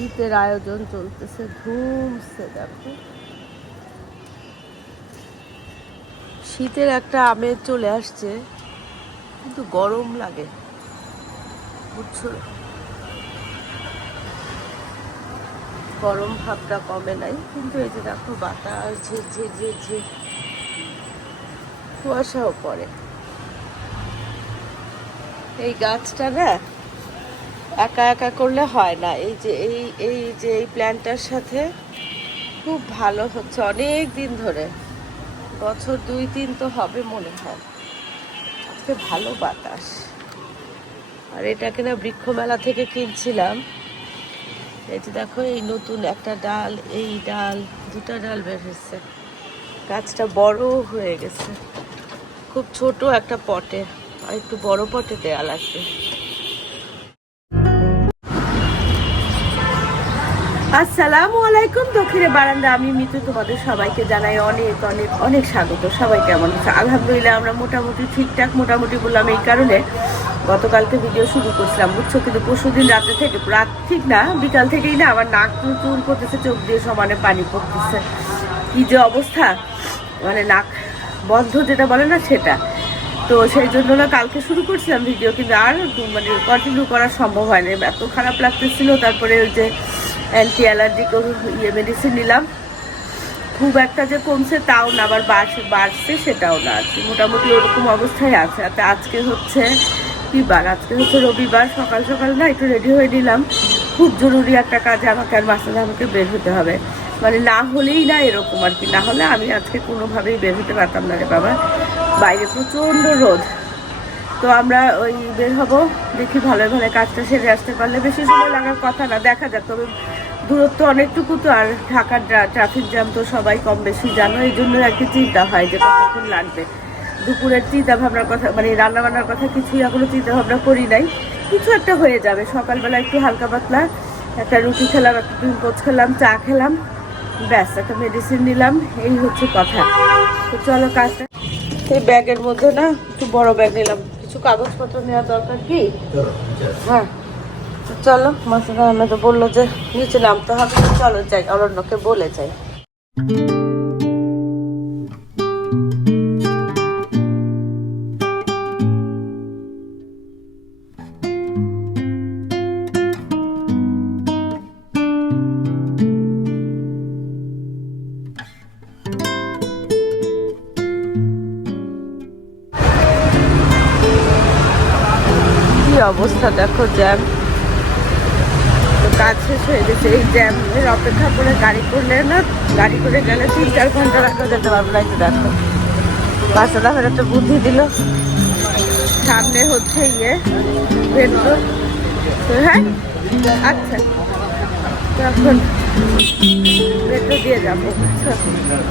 শীতের আয়োজন চলতেছে, ধুমছে, দেখো। শীতের একটা আমেজ চলে আসছে, কিন্তু গরম লাগে, বুঝছ? গরম ভাবটা কমে নাই, কিন্তু এই যে দেখো বাতাস ঝিরঝির ঝিরঝির কুয়াশাও পড়ে। এই গাছটা না একা একা করলে হয় না। এই যে, এই এই যে, এই প্ল্যান্টটার সাথে খুব ভালো হচ্ছে অনেক দিন ধরে। বছর দুই, তিন তো হবে মনে হয়। আজকে ভালো বাতাস। আর এটাকে না বৃক্ষ মেলা থেকে কিনছিলাম। এই যে দেখো, এই নতুন একটা ডাল, এই ডাল, দুটা ডাল বের হয়েছে। গাছটা বড় হয়ে গেছে। খুব ছোট একটা পটে। আর একটু বড় পটে দেয়া লাগবে। আসসালামু আলাইকুম, দক্ষিণে বারান্দা। আমি মিতু, তোমাদের সবাইকে জানাই অনেক অনেক অনেক স্বাগত। সবাই কেমন আছে? আলহামদুলিল্লাহ, আমরা মোটামুটি ঠিকঠাক, মোটামুটি বললাম এই কারণে গতকালকে ভিডিও শুরু করছিলাম। বুঝছ, কিন্তু পরশু দিন রাতে থেকে, রাত ঠিক না, বিকাল থেকেই না আমার নাক চুল চুল করতেছে, চোখ দিয়ে সমানে পানি পড়তেছে। কি যে অবস্থা? মানে নাক বন্ধ যেটা বলে না সেটা। তো সেই জন্য না কালকে শুরু করছিলাম ভিডিও কিন্তু আর মানে কন্টিনিউ করা সম্ভব হয়নি। এত খারাপ লাগতেছিল, তারপরে ওই যে অ্যান্টি অ্যালার্জিক ইয়ে মেডিসিন নিলাম। খুব একটা যে কমছে তাও না, আবার বাড়ছে বাড়ছে সেটাও না। আর কি, মোটামুটি ওরকম অবস্থায় আছে। আর আজকে হচ্ছে কি বার আজকে হচ্ছে রবিবার, সকাল সকাল না একটু রেডি হয়ে নিলাম। খুব জরুরি একটা কাজে আমাকে আর মাসে আমাকে বের হতে হবে। মানে না হলেই না এরকম আর কি। না হলে আমি আজকে কোনোভাবেই বের হতে পারতাম না রে বাবা। বাইরে প্রচণ্ড রোদ। তো আমরা ওই বের হব, দেখি ভালো ভালো কাজটা সেরে আসতে পারলে। বেশি সময় লাগার কথা না, দেখা যাক, তবে দূরত্ব অনেকটুকু তো, আর ঢাকার ট্রাফিক জ্যাম তো সবাই কম বেশি জানো, এই জন্য আর কি চিন্তা হয় যে কতক্ষণ লাগবে। দুপুরের চিন্তা ভাবনার কথা মানে রান্না বান্নার কথা কিছুই এখনও চিন্তা ভাবনা করি নাই। কিছু একটা হয়ে যাবে, সকালবেলা একটু হালকা পাতলা, একটা রুটি খেলাম, একটা ডিম পোচ খেলাম, চা খেলাম, ব্যাস, একটা মেডিসিন নিলাম, এই হচ্ছে কথা। তো চলো কাজটা এই ব্যাগের মধ্যে না, একটু বড় ব্যাগ নিলাম। কিছু কাগজপত্র নেওয়ার দরকার কি? হ্যাঁ। তো চলো মাসুদা তো বলল যে নিচে নামতে হবে চলো যাই অরণ্যকে বলে যাই। অবস্থা, দেখো জ্যাম। তো কাজ শেষ হয়ে গেছে। এই জ্যামের অপেক্ষা করে গাড়ি করলে না, গাড়ি করে গেলে তিন চার ঘণ্টা রাখা যেতে পারব না। একটু দেখো বাচ্চাটা হয়ে একটা বুদ্ধি দিল। সামনে হচ্ছে ইয়ে হ্যাঁ? আচ্ছা। এখন মেট্রো দিয়ে যাব।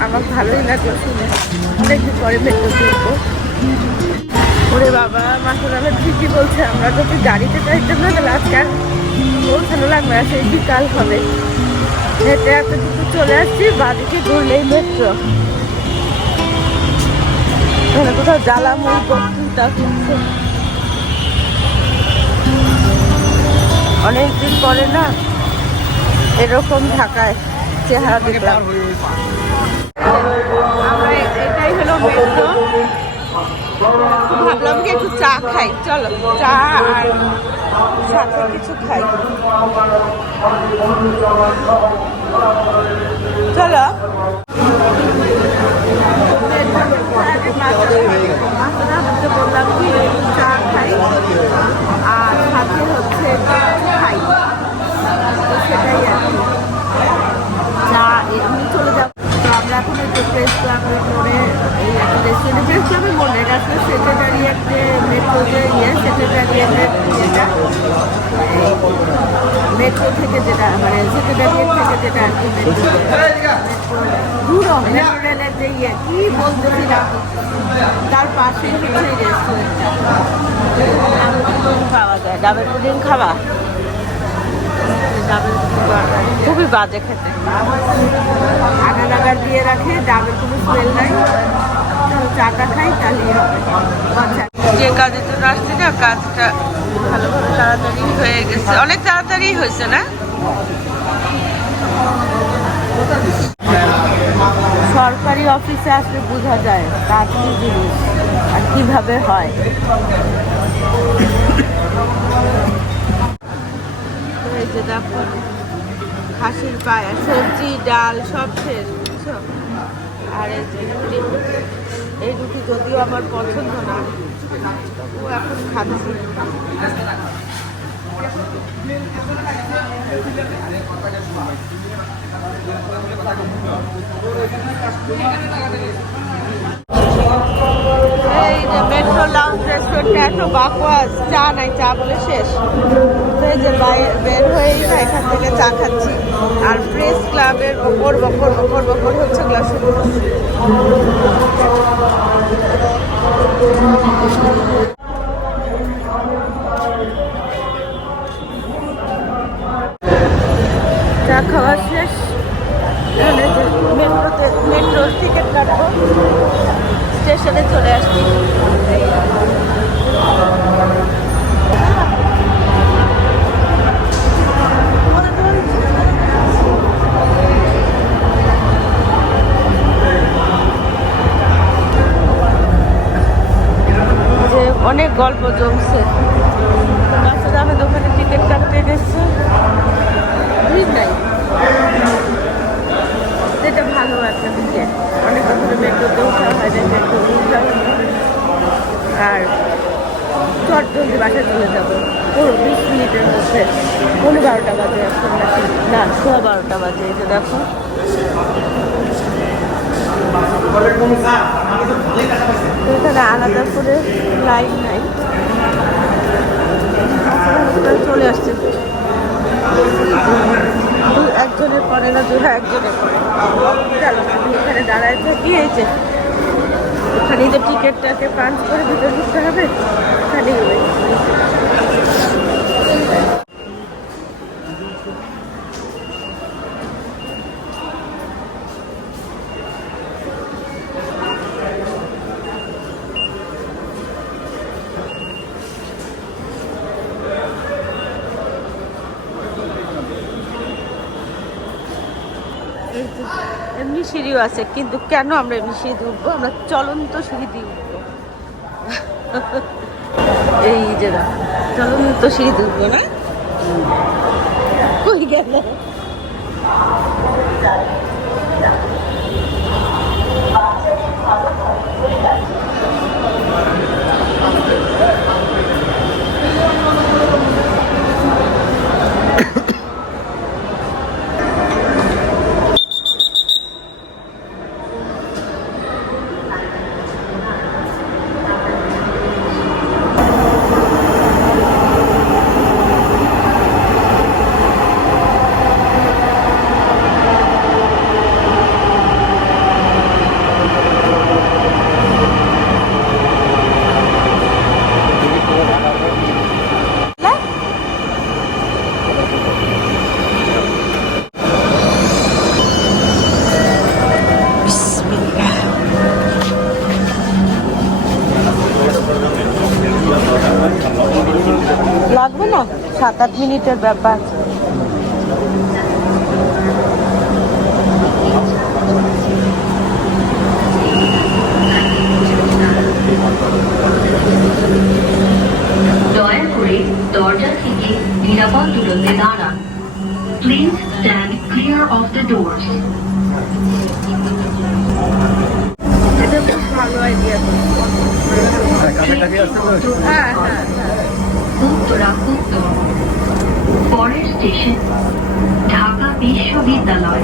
আমার ভালোই লাগল শুনে। অনেকদিন পরে মেট্রো দিয়ে ওরে বাবা মাসুর আহমেদ ঠিকই বলছে আমরা যদি গাড়িতে চাইতাম না তাহলে আজকে আর পৌঁছানো লাগবে না সেই বিকাল হবে। হেঁটে এত কিছু চলে আসছি বাদিকে ঘুরলেই মেট্রো এখানে কোথাও জ্বালাময় বক্তৃতা করছে অনেকদিন পরে না এরকম ঢাকায় চেহারা দেখলাম। আমরা এটাই হলো মেট্রো ভাবলাম কি একটু চা খাই। চলো, চা আর সাথে কিছু খাই। চলো। বললাম চা খাই আর সাথে হচ্ছে খাই। সেটাই আর চা এমনি চলে যাব। আমরা এখন একটু প্রেস ক্লাবের সেক্রেটারিয়েট মেট্রো যে ইয়ে সেক্রেটারিয়েটের যেটা মেট্রো থেকে যেটা মানে সেক্রেটারিয়েট থেকে যেটা আর কি মেট্রো দূর মেট্রো রেলের যে ইয়ে কি বলতেছি না তার পাশেই হচ্ছে এই রেস্টুরেন্টটা পাওয়া যায় ডাবের পুডিং খাওয়া খুবই বাজে খেতে। আগার আগার দিয়ে রাখে ডাবের কোনো স্মেল নাই। চাটা খাই তাহলেই আচ্ছা। যে কাজের জন্য আসছি না কাজটা ভালোভাবে তাড়াতাড়ি হয়ে গেছে। অনেক তাড়াতাড়ি হয়েছে না? সরকারি অফিসে আসলে বোঝা যায় কাজ কি জিনিস আর কীভাবে হয়। খাসির পায়া সবজি ডাল সব শেষ বুঝছ? আর এই যে এই দুটি যদিও আমার পছন্দ না ও এখন খাচ্ছি। এই যে মেট্রো লাউঞ্জ রেস্টুরেন্টটা এত বাকওয়াস চা নাই, চা বলে শেষ। এই যে বের হয়েই না এখান থেকে চা খাচ্ছি। আর প্রেস ক্লাবের বকর বকর বকর বকর হচ্ছে গ্লাস চা খাওয়া শেষ। মেট্রোতে মেট্রোর টিকিট কাটবো। স্টেশনে চলে আসছি অনেক গল্প জমছে। বাচ্চারা আমাদের ওখানে টিকিট কাটতে গেছে ভিড় নাই যেটা ভালো একটা দিকে অনেক ওখানে মেট্রোতে উঠা হয় না মেট্রো উঠা হয় না। আর চট জলদি বাসায় চলে যাব পুরো বিশ মিনিটের মধ্যে পনেরো বারোটা বাজে এখন নাকি না সোয়া বারোটা বাজে এই যে দেখো তো এখানে আলাদা করে লাইন নাই চলে আসছে দু একজনের পরে না দু একজনের পরে চলো আমি এখানে দাঁড়ায় থাকি এই যে ওখানে তো টিকিটটাকে পাঞ্চ করে ভিতরে ঢুকতে হবে ওখানেই ওই এই যে, এমনি সিঁড়িও আছে, কিন্তু কেন আমরা এমনি সিঁড়ি উঠবো? আমরা চলন্ত সিঁড়ি দিয়ে উঠবো। এই যে চলন্ত সিঁড়ি উঠবো না? কই লাগবে না? সাত আট মিনিটের ব্যাপার। দয়া করে দরজা থেকে নিরাপদ দূরত্বে দাঁড়ান। Please stand clear of the doors এটা খুব ভালো আইডিয়া হ্যাঁ হ্যাঁ। উত্তরা পরের স্টেশন ঢাকা বিশ্ববিদ্যালয়।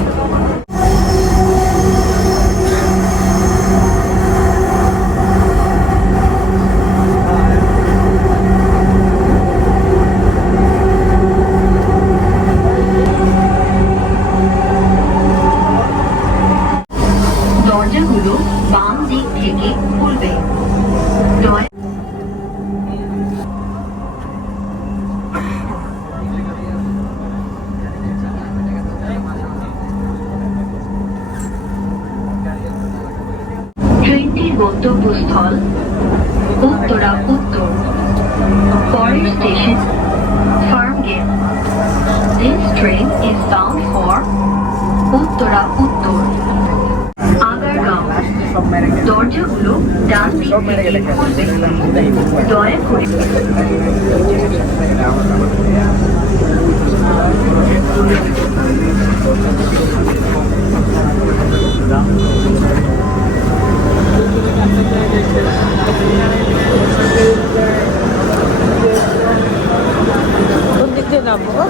Condizioniamo.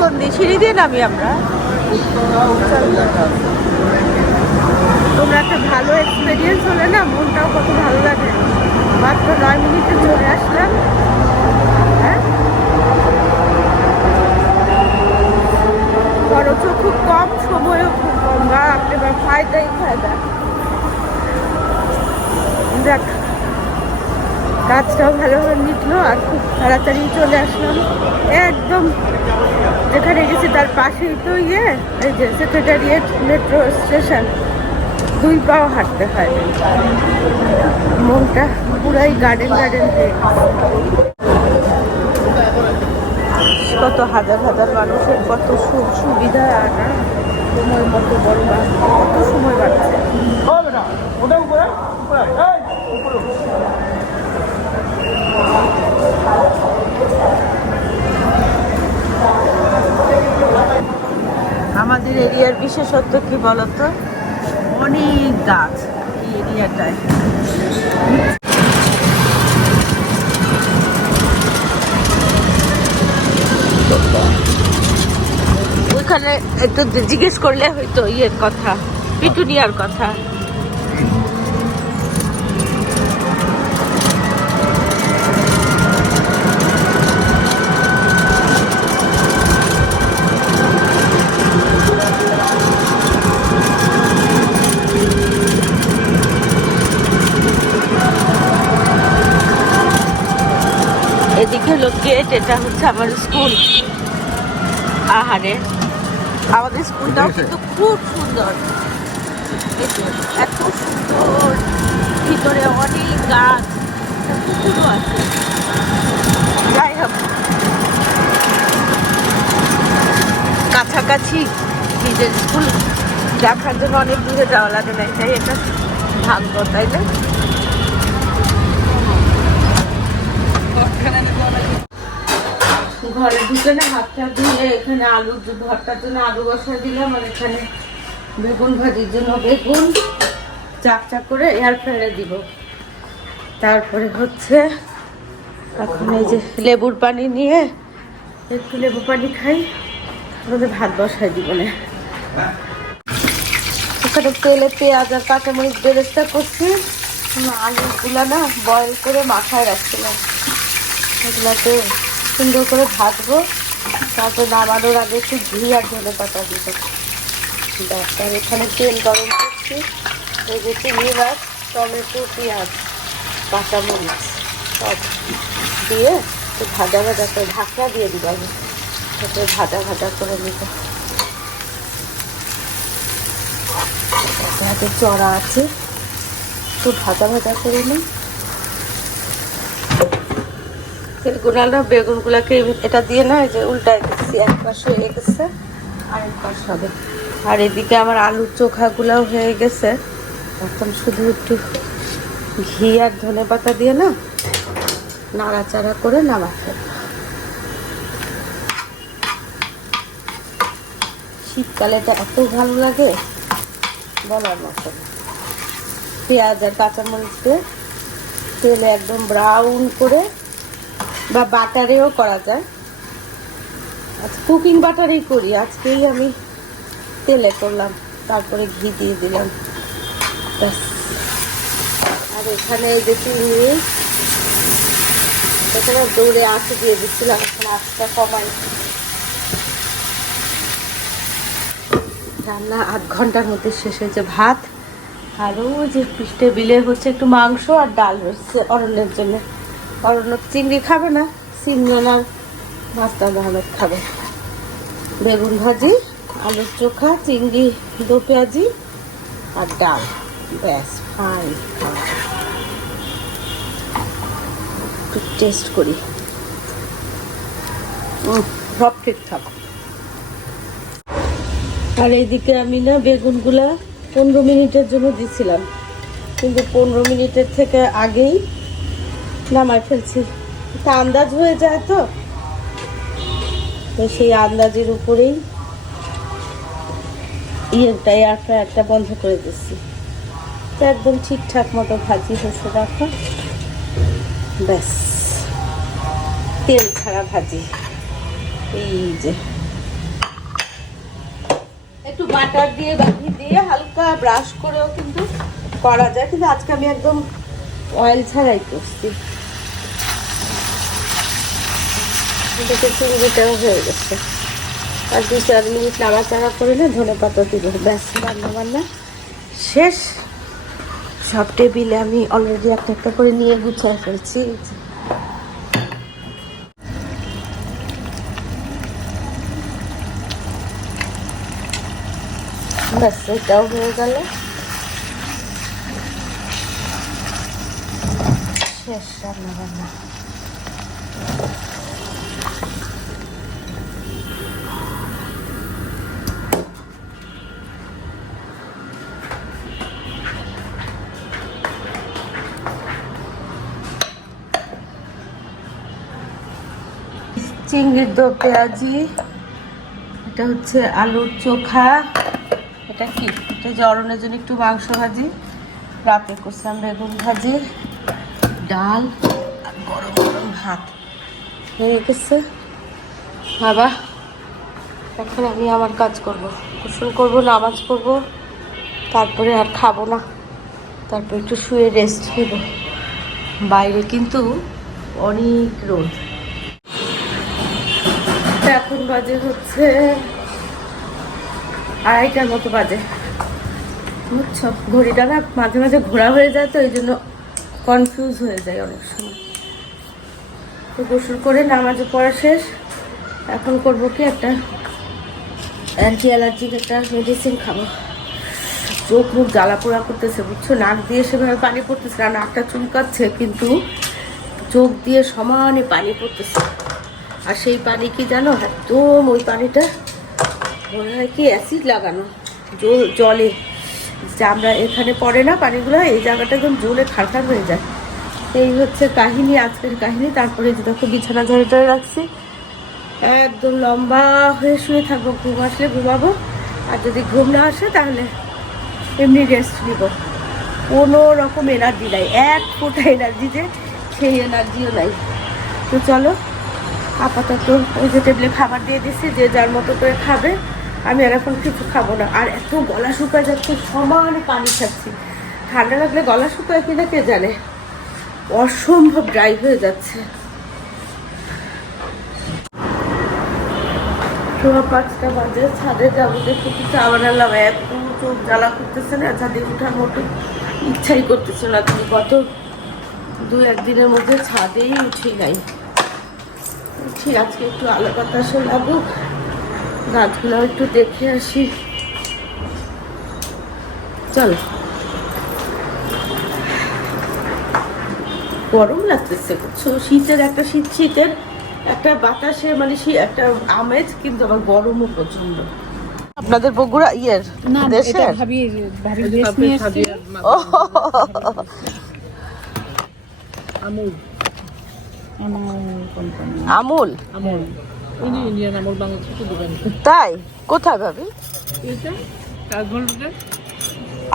কোন দিয়ে সিঁড়ি দিয়ে নামি আমরা। তোমরা একটা ভালো এক্সপিরিয়েন্স হলে না, মনটাও কত ভালো লাগে। মাত্র নয় মিনিটে চলে আসলাম। হ্যাঁ? খরচও খুব কম, সময়ও খুব কম। বা এবার ফায়দাই ফায়দা দেখ, কাজটাও ভালোভাবে মিটলো আর খুব তাড়াতাড়ি চলে আসলাম। একদম যেখানে গেছি তার পাশেই তো ইয়ে এই যে সেক্রেটারিয়েট মেট্রো স্টেশন দুই পাও হাঁটতে হয় মনটা পুরাই গার্ডেন গার্ডেন কত হাজার হাজার মানুষের কত সুখ সুবিধা আর সময় মতো বড় কত সময় বাড়ছে আমাদের এরিয়ার বিশেষত্ব কি বলতো? অনেক গাছ এই এরিয়াটায়। ওইখানে একটু জিজ্ঞেস করলে হয়তো ইয়ের কথা, পিটুনিয়ার কথা এদিকে হলো গেট এটা হচ্ছে আমার স্কুল। আহারে আমাদের স্কুলটাও কিন্তু খুব সুন্দর। এত সুন্দর। ভিতরে অনেক গাছ। পুকুরও আছে? যাই হোক। কাছাকাছি নিজের স্কুল। দেখার জন্য অনেক দূরে যাওয়া লাগে না এটাই একটা ভাগ্য তাই না? ঘরে ঢুকে না হাতটা ধুয়ে এখানে আলুর যে ভর্তার জন্য আলু বসা দিলাম আর এখানে বেগুন ভাজির জন্য বেগুন চাক চাক করে এয়ার ফ্রায়ারে দিব। তারপরে হচ্ছে এখন এই যে লেবুর পানি নিয়ে একটু লেবু পানি খাই ওদের ভাত বসাই দিব না। এখানে তেলে পেঁয়াজ আর কাঁচামরিচ বেরেস্তা করছি। আলুগুলা না বয়েল করে মাথায় রাখছিলাম। এগুলাতে সুন্দর করে ভাজবো। তারপর নামানোর আগে একটু ঘি আর ধনে পাতা দিব। আর এখানে তেল গরম করছি। যে মাছ টমেটো, পেঁয়াজ, কাঁচামরিচ, সব দিয়ে একটু ভাজা ভাজা করে ঢাকনা দিয়ে দিব আগে তারপরে ভাজা ভাজা করে নিব। চড়া আছে, একটু ভাজা ভাজা করে নিই। তেলগুলা বেগুনগুলাকে এটা দিয়ে না যে উল্টায় গেছি এক পাশ হয়ে গেছে আর এক পাশ হবে। আর এদিকে আমার আলুর চোখাগুলাও হয়ে গেছে। এখন শুধু একটু ঘি আর ধনে পাতা দিয়ে না, নাড়াচাড়া করে নামাতে শীতকালে এটা এত ভালো লাগে, বলার মতো পেঁয়াজ আর কাঁচামরিচ দিয়ে তেলে একদম ব্রাউন করে বা বাটারেও করা যায়। আচ্ছা কুকিং বাটারেই করি। আজকেই আমি তেলে করলাম, তারপরে ঘি দিয়ে দিলাম। আর এখানে এই যে চিংড়ি এখানে দৌড়ে আঁচে দিয়ে দিচ্ছিলাম, এখন আঁচটা কমাই। রান্না আধ ঘণ্টার মধ্যে শেষ হয়েছে ভাত। আরও যে টেবিলে হচ্ছে একটু মাংস আর ডাল হচ্ছে অরণ্যের জন্য। অরণ্য চিংড়ি খাবে না আর ভাতটা আহমেদ খাবে। বেগুন ভাজি, আলুর চোখা, চিংড়ি, দো পেঁয়াজি আর ডাল। ব্যাস ফাইন একটু টেস্ট করি। সব ঠিকঠাক। আর এইদিকে আমি না বেগুনগুলা পনেরো মিনিটের জন্য দিছিলাম। কিন্তু পনেরো মিনিটের থেকে আগেই নামাই ফেলছি। তা আন্দাজ হয়ে যায় তো? তো সেই আন্দাজের উপরেই ইয়েটা এয়ার ফ্রায়ারটা বন্ধ করে দিচ্ছি। তো একদম ঠিকঠাক মতো ভাজি হয়েছে, দেখো। ব্যাস। তেল ছাড়া ভাজি। এই যে। একটু বাটার দিয়ে বাকি দিয়ে হালকা ব্রাশ করেও কিন্তু করা যায়, কিন্তু আজকে আমি একদম অয়েল ছাড়াই করছি। এটাতে চিংড়িটাও হয়ে গেছে। আর দু চার মিনিট নাড়াচাড়া করে না ধনে পাতা দিব। ব্যাস রান্না বান্না শেষ। সব টেবিলে আমি অলরেডি একটা একটা করে নিয়ে গুছিয়ে ফেলছি। ব্যাস, এটাও হয়ে গেল। শেষ রান্না চিংড়ির দো পেঁয়াজি। এটা হচ্ছে আলুর চোখা। এটা কি? এটা অরণের জন্য একটু মাংস ভাজি। রাতে করছিলাম বেগুন ভাজি, ডাল, আর গরম গরম ভাত। হয়ে গেছে। বাবা, এখন আমি আমার কাজ করব। গোসল করব, নামাজ পড়ব। তারপরে আর খাব না। তারপর একটু শুয়ে রেস্ট নেব। বাইরে কিন্তু অনেক রোদ। বাজে হচ্ছে আড়াইটার মতো বাজে। বুঝছ? ঘড়িটা না মাঝে মাঝে ঘোরা হয়ে যায় তো, এই জন্য কনফিউজ হয়ে যায় অনেক সময়। তো গোসল করে নামাজে পড়া শেষ। এখন করব কি একটা অ্যান্টি অ্যালার্জিক একটা মেডিসিন খাব। চোখ মুখ জ্বালা পোড়া করতেছে, বুঝছ? নাক দিয়ে সেভাবে পানি পড়তেছে না নাকটা চুলকাচ্ছে, কিন্তু চোখ দিয়ে সমানে পানি পড়তেছে। আর সেই পানি কি জানো? একদম ওই পানিটা মনে হয় কি অ্যাসিড লাগানো জল জলে। যে আমরা এখানে পড়ে না পানিগুলো, এই জায়গাটা একদম জলে খারখার হয়ে যায়। এই হচ্ছে কাহিনী, আজকের কাহিনী। তারপরে যে দেখো বিছানা ঝাড়িটা রাখছি। একদম লম্বা হয়ে শুয়ে থাকব, ঘুম আসলে ঘুমাবো। আর যদি ঘুম না আসে তাহলে এমনি রেস্ট নিব। কোনো রকম এনার্জি নাই। এক ফোঁটা এনার্জি যে সেই এনার্জিও নাই। তো চলো আপাতত ওই যে টেবিলে খাবার দিয়ে দিচ্ছি যে যার মতো করে খাবে, আমি আর এখন কিছু খাব না। আর এত গলা শুকায় যাচ্ছে, সমানে পানি খাচ্ছি। ঠান্ডা লাগলে গলা শুকায় কিনা কে জানে? অসম্ভব ড্রাই হয়ে যাচ্ছে। পাঁচটা বাজে, ছাদে যাব দেখে একটু চা বানালাম। এত চোখ জ্বালা করতেছে না, ছাদে উঠার মতো ইচ্ছাই করতেছে না। তুমি কত দু একদিনের মধ্যে ছাদেই উঠি নাই। উঠি আজকে একটু আলো বাতাসে লাগুক গাছগুলো একটু দেখে আসি। চলো। গরম লাগতেছে বুঝছ? শীতের একটা শীত শীতের একটা বাতাসে মানে একটা আমেজ কিন্তু আবার গরমও প্রচণ্ড আপনাদের বগুড়া ইয়ের দেশের? আমুল। আমুল? আমুল। ইন্ডিয়ান আমুল বাংলাদেশে দোকান। তাই? কোথায় ভাবি? এটা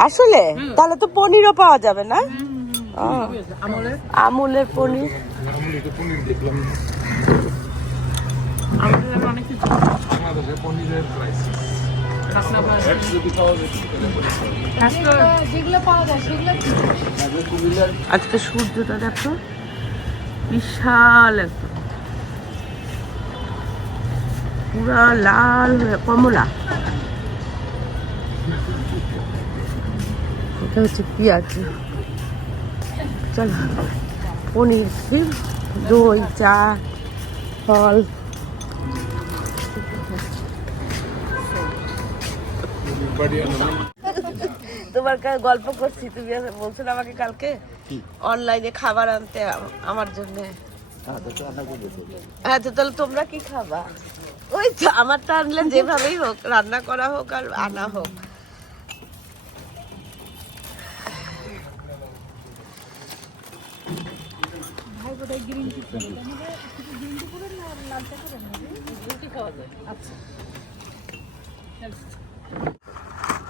আসলে? তাহলে তো পনিরও পাওয়া যাবে না? আমুলের? পনির। যায়। আজকে সূর্যটা দেখো। বিশাল একদম পুরা লাল কমলা। এটা হচ্ছে পেঁয়াজ। চল পনির দই চা ফল। তোমার কাছে গল্প করছি তুমি বলছো না আমাকে কালকে অনলাইনে খাবার আনতে আমার জন্য। হ্যাঁ তো তাহলে তোমরা কি খাবা? ওই তো আমারটা আনলে যেভাবেই হোক রান্না করা হোক আর আনা হোক। তিনটা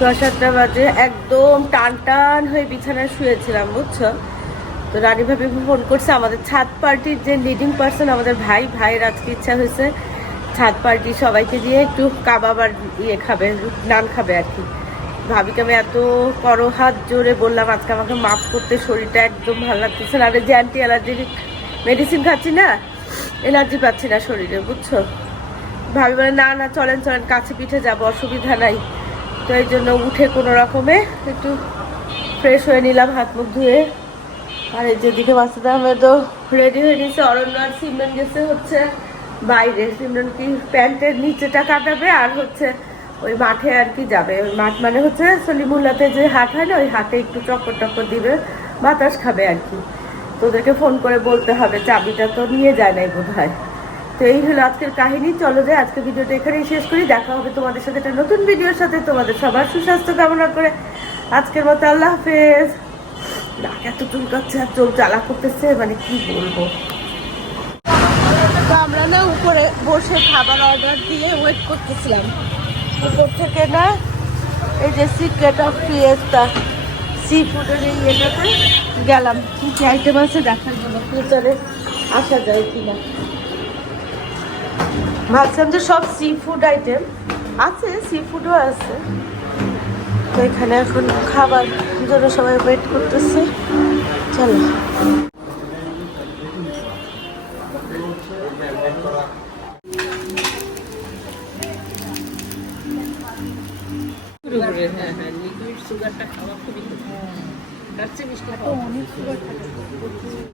সোয়া সাতটা বাজে, একদম টান টান হয়ে বিছানায় শুয়েছিলাম, বুঝছ? তো রানী ভাবি ফোন করছে, আমাদের ছাদ পার্টির যে লিডিং পার্সন আমাদের ভাই, ভাইয়ের আজকে ইচ্ছা হয়েছে, ছাদ পার্টি সবাইকে দিয়ে একটু কাবাব আর ইয়ে খাবে, নান খাবে আর কি। ভাবিকে আমি এত করো হাত জোরে বললাম, আজকে আমাকে মাফ করতে শরীরটা একদম ভালো লাগতেছে না যে অ্যান্টি অ্যালার্জির মেডিসিন খাচ্ছি না এনার্জি পাচ্ছি না শরীরে, বুঝছ? ভাবি বলে, না না, চলেন চলেন, কাছে পিঠে যাব, অসুবিধা নাই। তো এই জন্য উঠে কোনো রকমে একটু ফ্রেশ হয়ে নিলাম, হাত মুখ ধুয়ে। আর এই যেদিকে মাসুদ আহমেদও রেডি হয়ে নিয়েছে। অরণ্য আর সিমরান গেছে হচ্ছে বাইরে। সিমরান কি প্যান্টের নিচেটা কাটাবে আর হচ্ছে ওই মাঠে আর কি যাবে। ওই মাঠ মানে হচ্ছে সলিমুল্লাতে যে হাট হয় না, ওই হাটে একটু চক্কর টক্কর দিবে, বাতাস খাবে আর কি। তোদেরকে ফোন করে বলতে হবে, চাবিটা তো নিয়ে যায় নাই বোধ হয় তো এই হলো আজকের কাহিনী। চলো যে আজকে ভিডিওটা এখানেই শেষ করি। দেখা হবে তোমাদের সাথে একটা নতুন ভিডিওর সাথে। তোমাদের সবার সুস্বাস্থ্য কামনা করে আজকের মতো আল্লাহ হাফেজ। নাক এত চুলকাচ্ছে আর চোখ জ্বালা করতেছে মানে কি বলব? আমরা না উপরে বসে খাবার অর্ডার দিয়ে ওয়েট করতেছিলাম। উপর থেকে না এই যে সিক্রেট অফ ফিয়েস্তা সি ফুডের এই ইয়েটাতে গেলাম। কি কি আইটেম আছে দেখার জন্য? ফিউচারে আসা যায় কিনা? ভাবছিলাম যে সব সি ফুড আইটেম আছে সি ফুডও আছে। তো এখানে এখন খাবার জন্য সবাই ওয়েট করতেছে। চলো। হ্যাঁ হ্যাঁ লিকুইড সুগারটা খাওয়া খুবই তার চেয়ে মিষ্টি খাওয়া অনেক সুগার ভালো